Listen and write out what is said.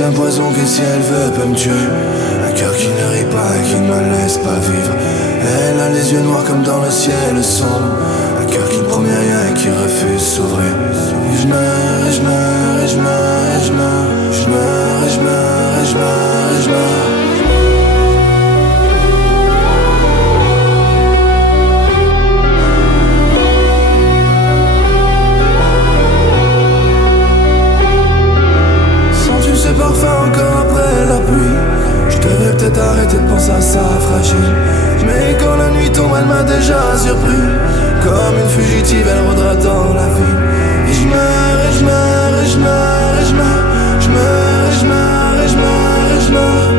est un poison que si elle veut peut me tuer. Un cœur qui ne rit pas et qui ne me laisse pas vivre. Elle a les yeux noirs comme dans le ciel sombre. Un cœur qui ne promet rien et qui refuse s'ouvrir. Et je meurs, et je meurs, et je meurs, et je meurs. Je meurs, et je meurs, et je meurs, et je meurs. Ce parfum encore après la pluie. Je devrais peut-être arrêter de penser à ça fragile. Mais quand la nuit tombe elle m'a déjà surpris. Comme une fugitive elle rôdera dans la ville. Et je meurs, et je meurs, et je meurs, et je meurs. Je meurs, et je meurs, et je meurs, et je meurs.